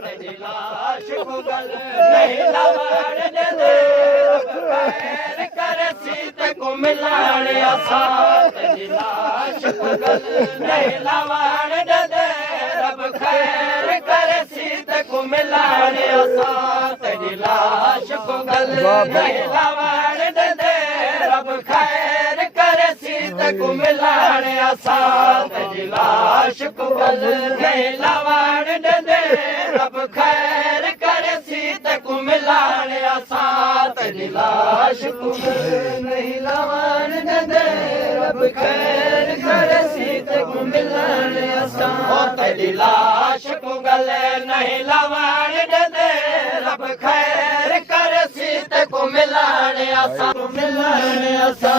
तेरी लाश को गल नहीं लवण दे रब खैर करे सीत को मिलाने असा तेरी लाश को गल नहीं लवण दे रब खैर करे सीत को मिलाने असा तेरी लाश को गल नहीं लवण दे रब खैर करे सीत को मिलाने असा तेरी लाश को गल नहीं लवण दे रब खैर करे सीत को मिलाने असा तेरी लाश को गल नहीं लवण दे रब खैर करे सीत को मिलाने असा तेरी लाश को गल नहीं लवण दे रब खैर करे सीत को मिलाने असा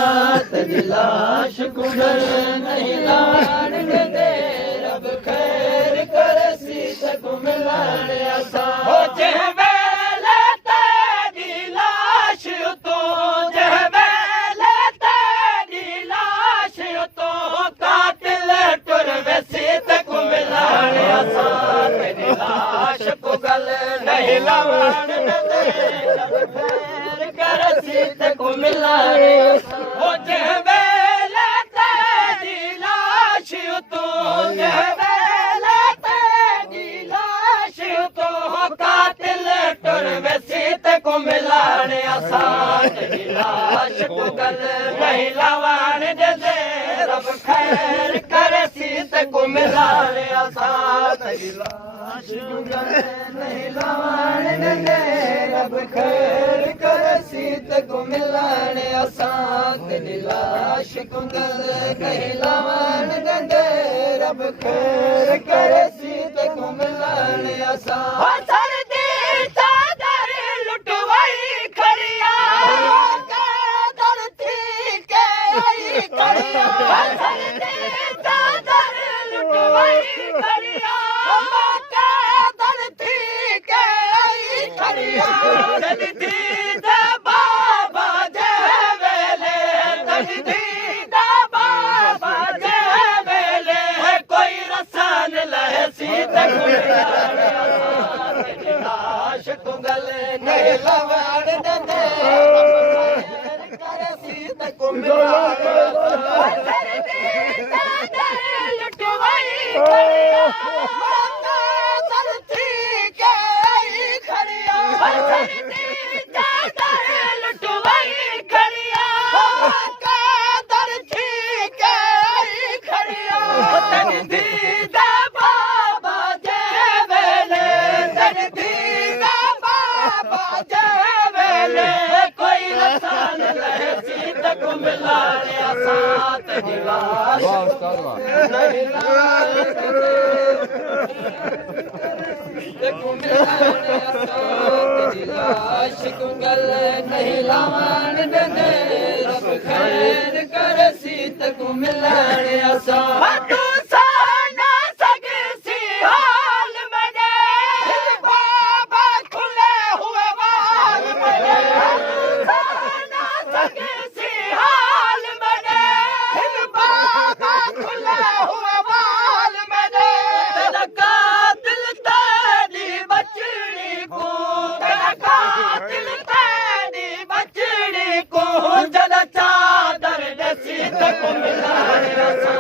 तेरी लाश को गल नहीं लवण दे रब खैर करे सीत को मिलाने असा जह वेले तेरी लाश तो जह वेले तेरी लाश तो कातिल टुर वे सीत को मिलाने असा तेरी लाश को गल नहीं लवण दे रब खैर करे सीत को मिलाने असा जह वेले तेरी लाश तो जह वेले तेरी लाश तो कातिल टुर वे सीत को मिलाने असा तेरी लाश को गल नहीं लवण दे रब खैर करे सीत को मिलाने असा तेरी लाश को गल नहीं लवण दे रब खैर करे सीत को मिलाने असा तेरी लाश को गल नहीं लवण दे रब खैर करे सीत को मिलाने असा सर्दी चादर लुटवाई खड़िया चादर थी के आई खड़िया सर्दी चादर लुटवाई खड़िया चादर थी के आई खड़िया जल्दी दे बाबा जय वेले जल्दी दे बाबा जय वेले कोई रसान लहे सीत को मिलाने असा तेरी लाश को गल नहीं लवण दे करे सीत को मिलाने असा सर्दी चादर लुटवाई खड़िया चादर थी के आई खड़िया सर्दी चादर लुटवाई खड़िया चादर थी के आई खड़िया जल्दी दे बाबा जय वेले जल्दी दे बाबा जय वेले कोई रसान लहे सीत को मिलाने असा तेरी लाश नहीं लवण दे को मिलाने असा तेरी लाश को गल नहीं लवण दे रब खैर करे सीत को मिलाने असा तू साना सगसी हाल मेरे बाबा खुले हुए वाल मेरे साना सगसी हाल मेरे बाबा खुले हुए वाल मेरे तेरा कातिल तेरी बचड़ी को तेरा कातिल तेरी बचड़ी को जदा चादर दे सीत को मिलाने असा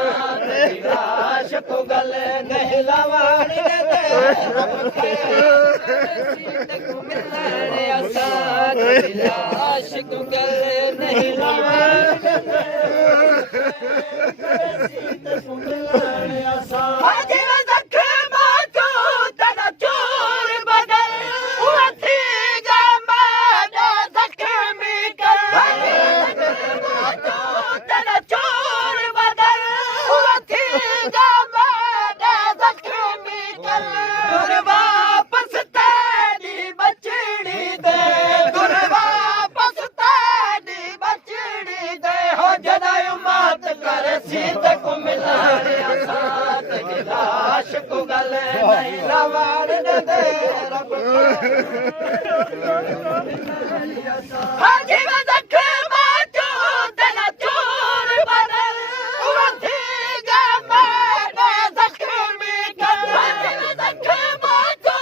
तेरी लाश को गल नहीं लवण दे रब खैर सीत को मिलाने असा तेरी लाश को गल नहीं लवण दे सीत को मिलाने असा सीत को मिलाने असा तेरी लाश को गल नहीं लवण दे रब हाजी वदख माचो तेरा चोर बदल वथी गा मैं जख्मी कर हाजी वदख माचो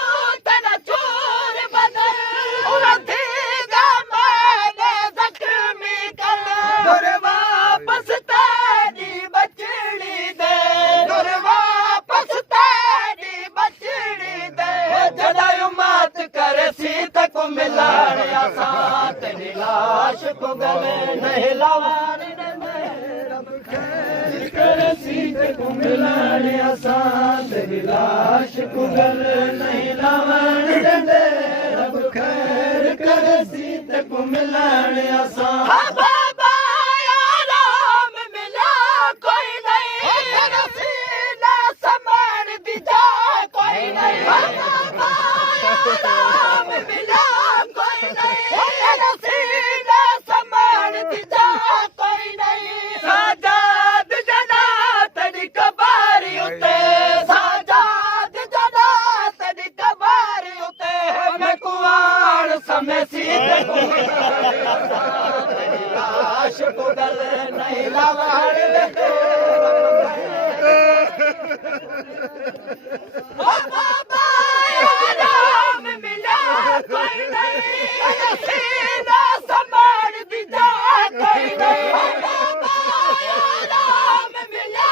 गल नहीं लावण रब खैर करे सीत को मिलाने असां तेरी लाश को गल नहीं लावण दे रब खैर करे सीत को मिलाने असां बाबा आराम मिला कोई नहीं सीना समान दी जा कोई नहीं बाबा आराम मिला कोई नहीं सीना समान दी जा कोई नहीं साजाद जना तेरी कबारी उते साजाद जना तेरी कबारी उते मैं कुआन समय सीधे को तेरी लाश को गल नहीं लावण दे बाबा आराम मिला कोई नहीं सीना समान दी जा कोई नहीं बाबा आराम मिला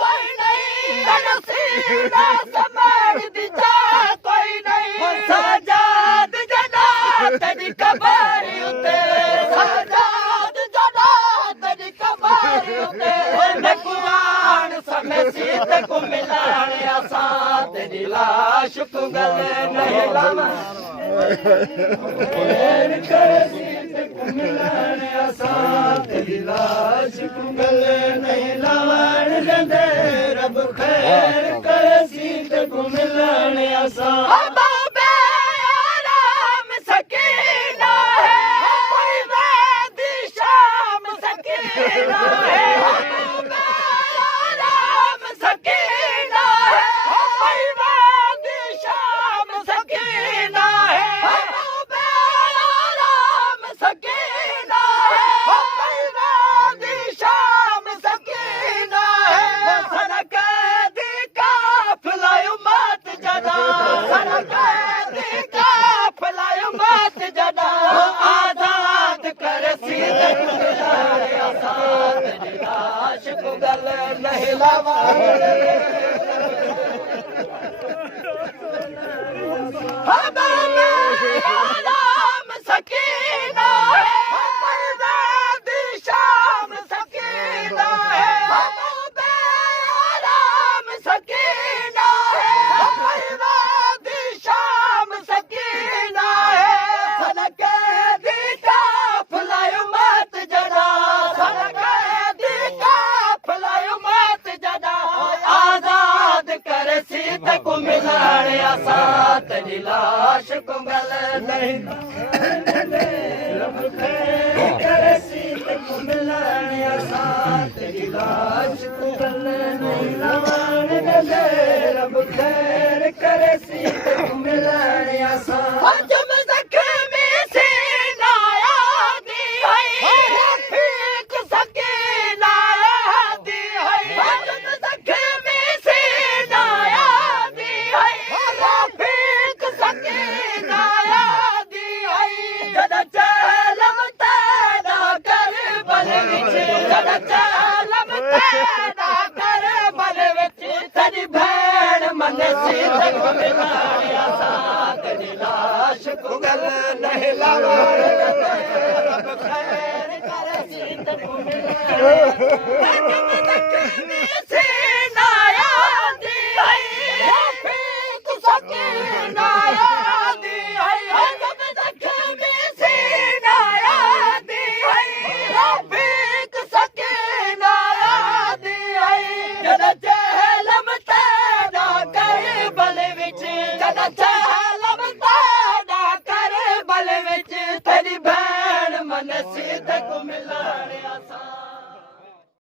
कोई नहीं सीना समान दी जा कोई नहीं साजाद जना तेरी कबारी उते साजाद जना तेरी कबारी उते मैं कुरान समय सीते को मिलाने असां तेरी लाश को गल नहीं लावण सीते को मिलाने असां तेरी लाश को गल नहीं लावण दे रब खैर करे सीते को मिलाने असां सकीना है दी शाम सकीना है आराम सकीना है दी शाम सकीना है आराम सकीना है दी शाम सकीना है सनक दी काफिला उम्मत जना सनक दी काफिला उम्मत जना आजाद कर सीधे मिलाने असां तेरी लाश को गल नहीं लावण आराम सकीना है दी शाम सकीना है आराम सकीना है दी शाम सकीना है सनक दी काफिला उम्मत जना सनक दी काफिला उम्मत जना आजाद कर सीधे को मिलाने असां तेरी लाश को गल नहीं रब खैर करे सीधे को मिलाने असां तेरी लाश को गल नहीं लावण दे रब खैर करे सीधे को मिलाने असां जब ज़ख्मी सीना यादी है रफ़ीक सकीना यादी है जब ज़ख्मी सीना यादी है रफ़ीक सकीना यादी है जद चलम तेरा कर बल विच जद चलम तेरा कर बल विच तेरी भेण मन सीधे को मिलाने असां तेरी लाश को गल नहीं लावण